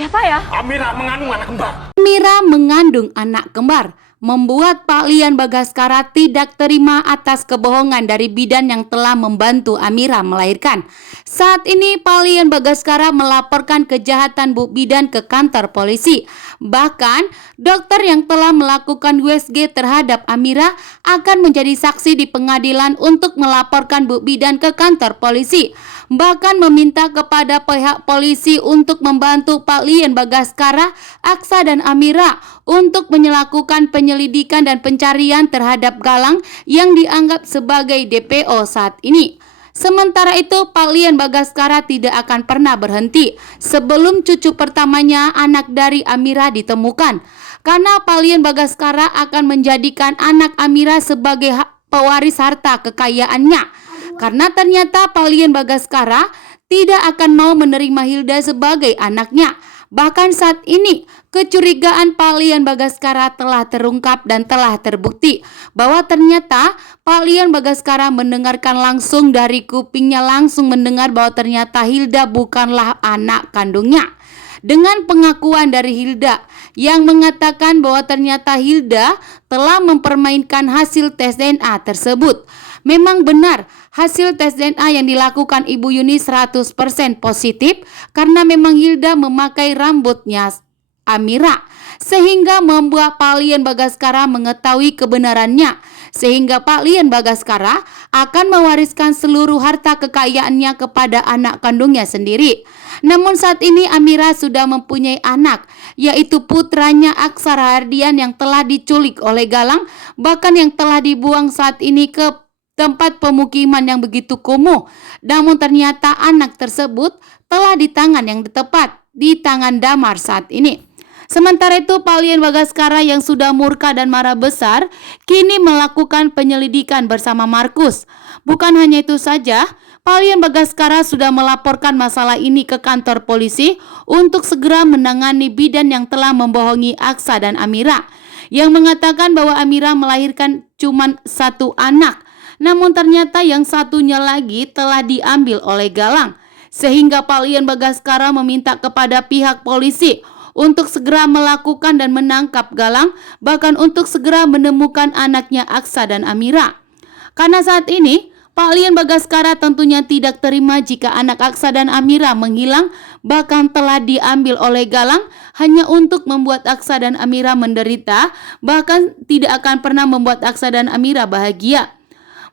Siapa ya? Amira mengandung anak kembar. Amira mengandung anak kembar, membuat Pak Lian Bagaskara tidak terima atas kebohongan dari bidan yang telah membantu Amira melahirkan. Saat ini Pak Lian Bagaskara melaporkan kejahatan Bu Bidan ke kantor polisi. Bahkan dokter yang telah melakukan USG terhadap Amira akan menjadi saksi di pengadilan untuk melaporkan Bu Bidan ke kantor polisi. Bahkan meminta kepada pihak polisi untuk membantu Pak Lian Bagaskara, Aksa dan Amira untuk melakukan penyelidikan dan pencarian terhadap Galang yang dianggap sebagai DPO saat ini. Sementara itu, Pak Lian Bagaskara tidak akan pernah berhenti sebelum cucu pertamanya, anak dari Amira, ditemukan. Karena Pak Lian Bagaskara akan menjadikan anak Amira sebagai pewaris harta kekayaannya. Karena ternyata Pak Lian Bagaskara tidak akan mau menerima Hilda sebagai anaknya. Bahkan saat ini kecurigaan Pak Lian Bagaskara telah terungkap dan telah terbukti bahwa ternyata Pak Lian Bagaskara mendengarkan langsung dari kupingnya, langsung mendengar bahwa ternyata Hilda bukanlah anak kandungnya. Dengan pengakuan dari Hilda yang mengatakan bahwa ternyata Hilda telah mempermainkan hasil tes DNA tersebut. Memang benar hasil tes DNA yang dilakukan Ibu Yuni 100% positif karena memang Hilda memakai rambutnya Amira, sehingga membuat Pak Lian Bagaskara mengetahui kebenarannya, sehingga Pak Lian Bagaskara akan mewariskan seluruh harta kekayaannya kepada anak kandungnya sendiri. Namun saat ini Amira sudah mempunyai anak, yaitu putranya Aksa Rahardian yang telah diculik oleh Galang, bahkan yang telah dibuang saat ini ke tempat pemukiman yang begitu kumuh. Namun ternyata anak tersebut telah di tangan yang tepat, di tangan Damar saat ini. Sementara itu Pak Lian Bagaskara yang sudah murka dan marah besar kini melakukan penyelidikan bersama Markus. Bukan hanya itu saja, Pak Lian Bagaskara sudah melaporkan masalah ini ke kantor polisi untuk segera menangani bidan yang telah membohongi Aksa dan Amira, yang mengatakan bahwa Amira melahirkan cuma satu anak. Namun ternyata yang satunya lagi telah diambil oleh Galang. Sehingga Pak Lian Bagaskara meminta kepada pihak polisi untuk segera melakukan dan menangkap Galang, bahkan untuk segera menemukan anaknya Aksa dan Amira. Karena saat ini Pak Lian Bagaskara tentunya tidak terima jika anak Aksa dan Amira menghilang, bahkan telah diambil oleh Galang hanya untuk membuat Aksa dan Amira menderita, bahkan tidak akan pernah membuat Aksa dan Amira bahagia.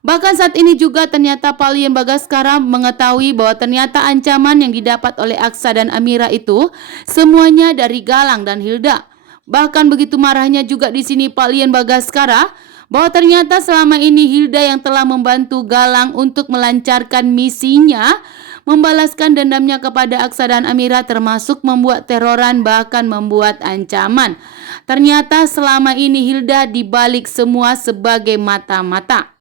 Bahkan saat ini juga ternyata Pak Lian Bagaskara mengetahui bahwa ternyata ancaman yang didapat oleh Aksa dan Amira itu semuanya dari Galang dan Hilda. Bahkan begitu marahnya juga di sini Pak Lian Bagaskara bahwa ternyata selama ini Hilda yang telah membantu Galang untuk melancarkan misinya, membalaskan dendamnya kepada Aksa dan Amira, termasuk membuat teroran bahkan membuat ancaman. Ternyata selama ini Hilda dibalik semua sebagai mata-mata.